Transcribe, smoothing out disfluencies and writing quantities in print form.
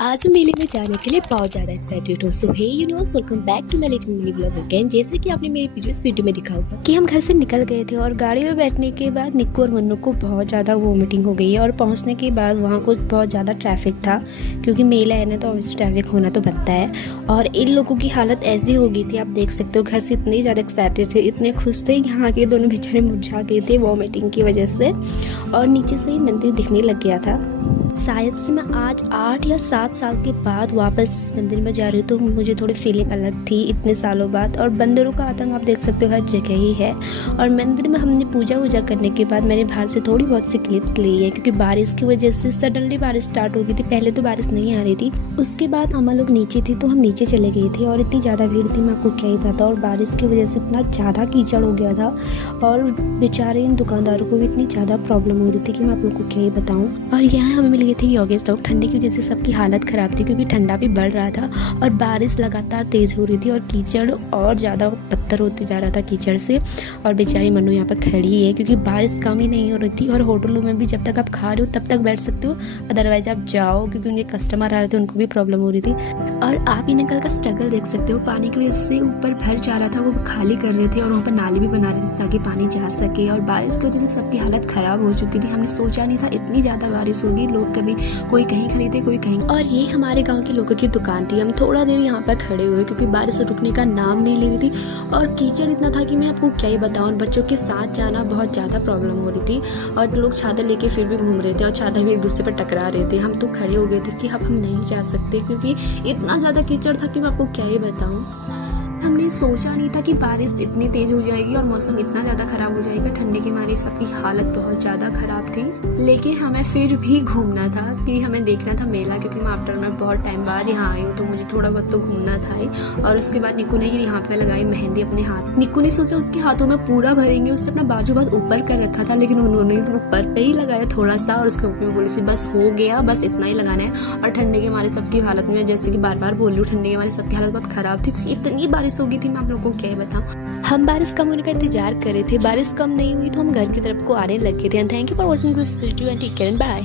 आज मैं मेले में जाने के लिए बहुत ज़्यादा एक्साइटेड हूँ। So hey universe, welcome back to my little mini blog again. जैसे कि आपने मेरी प्रीवियस वीडियो में देखा होगा कि हम घर से निकल गए थे और गाड़ी में बैठने के बाद निक्कू और मन्नू को बहुत ज़्यादा वोमिटिंग हो गई है और पहुँचने के बाद वहाँ कुछ बहुत ज़्यादा ट्रैफिक था, क्योंकि मेला है ना, तो ऑब्वियसली ट्रैफिक होना तो बनता है। और इन लोगों की हालत ऐसी हो गई थी, आप देख सकते हो, घर से इतने ज़्यादा एक्साइटेड थे, इतने खुश थे, यहाँ के दोनों बेचारे मुरझा गए थे वोमिटिंग की वजह से। और नीचे से ही मंदिर दिखने लग गया था। शायद से मैं आज 8 या 7 साल के बाद वापस इस मंदिर में जा रही हूँ, तो मुझे थोड़ी फीलिंग अलग थी इतने सालों बाद। और बंदरों का आतंक आप देख सकते हो हर जगह ही है। और मंदिर में हमने पूजा वूजा करने के बाद मैंने बाहर से थोड़ी बहुत सी क्लिप्स ली है, क्योंकि बारिश की वजह से सडनली बारिश स्टार्ट हो गई थी। पहले तो बारिश नहीं आ रही थी, उसके बाद हम लोग नीचे थे तो हम नीचे चले गए थे और इतनी ज़्यादा भीड़ थी, मैं आपको क्या ही पता। और बारिश की वजह से इतना ज़्यादा कीचड़ हो गया था और बेचारे इन दुकानदारों को भी इतनी ज़्यादा प्रॉब्लम हो रही थी कि मैं आप लोग को क्या ही बताऊँ। और यहाँ हमें मिल गए थे योगेश लोग। ठंडी की वजह से सबकी हालत ख़राब थी, क्योंकि ठंडा भी बढ़ रहा था और बारिश लगातार तेज़ हो रही थी और कीचड़ और ज़्यादा बदतर होते जा रहा था कीचड़ से। और बेचारी मन्नू यहाँ पर खड़ी है, क्योंकि बारिश कम ही नहीं हो रही थी। और होटलों में भी जब तक आप खा रहे हो तब तक बैठ सकते हो, अदरवाइज आप जाओ, क्योंकि उनके कस्टमर आ रहे थे, उनको भी प्रॉब्लम हो रही थी। और आप इन अंकल का स्ट्रगल देख सकते हो, पानी की वजह से ऊपर भर जा रहा था, वो खाली कर रहे थे और वहाँ पर नाली भी बना रहे थे ताकि पानी जा सके। और बारिश की वजह से सबकी हालत ख़राब हो चुकी थी। हमने सोचा नहीं था इतनी ज़्यादा बारिश होगी, लोग कभी कोई कहीं खरीदे कोई कहीं। और ये हमारे गांव के लोगों की दुकान थी। हम थोड़ा देर यहाँ पर खड़े हुए, क्योंकि बारिश रुकने का नाम नहीं ले रही थी और कीचड़ इतना था कि मैं आपको क्या ही बताऊँ। बच्चों के साथ जाना बहुत ज़्यादा प्रॉब्लम हो रही थी और लोग छाता लेके फिर भी घूम रहे थे और छाता भी एक दूसरे पर टकरा रहे थे। हम तो खड़े हो गए थे कि अब हम नहीं जा सकते, क्योंकि इतना ज़्यादा कीचड़ था कि मैं आपको क्या ही बताऊँ। हमने सोचा नहीं था कि बारिश इतनी तेज़ हो जाएगी और मौसम इतना ज़्यादा ख़राब हो जाएगा। ठंडे के मारे सबकी हालत बहुत ज़्यादा ख़राब थी, लेकिन हमें फिर भी घूमना था कि हमें देखना था मेला, क्योंकि मैं आफ्टर में बहुत टाइम बाद यहाँ आई हूँ, तो मुझे थोड़ा बहुत तो घूमना था ही। और उसके बाद निक्कू ने यहाँ पे लगाई मेहंदी अपने हाथ। निक्कू ने सोचा उसके हाथों में पूरा भरेंगे, उसने अपना बाजू बहुत ऊपर कर रखा था, लेकिन उन्होंने तो ऊपर पे ही लगाया थोड़ा सा और उसके ऊपर बोली सी बस हो गया, बस इतना ही लगाना है। और ठंडे के मारे सबकी हालत में, जैसे कि बार बार बोल रही हूँ, ठंडे के मारे सबकी हालत बहुत ख़राब थी, क्योंकि इतनी बारिश हो गई थी, मैं आप लोगों को क्या ही बताऊँ। हम बारिश कम होने का इंतजार कर रहे थे, बारिश कम नहीं हुई तो हम घर की तरफ को आने लगे थे। And thank you for watching this video and take care and bye.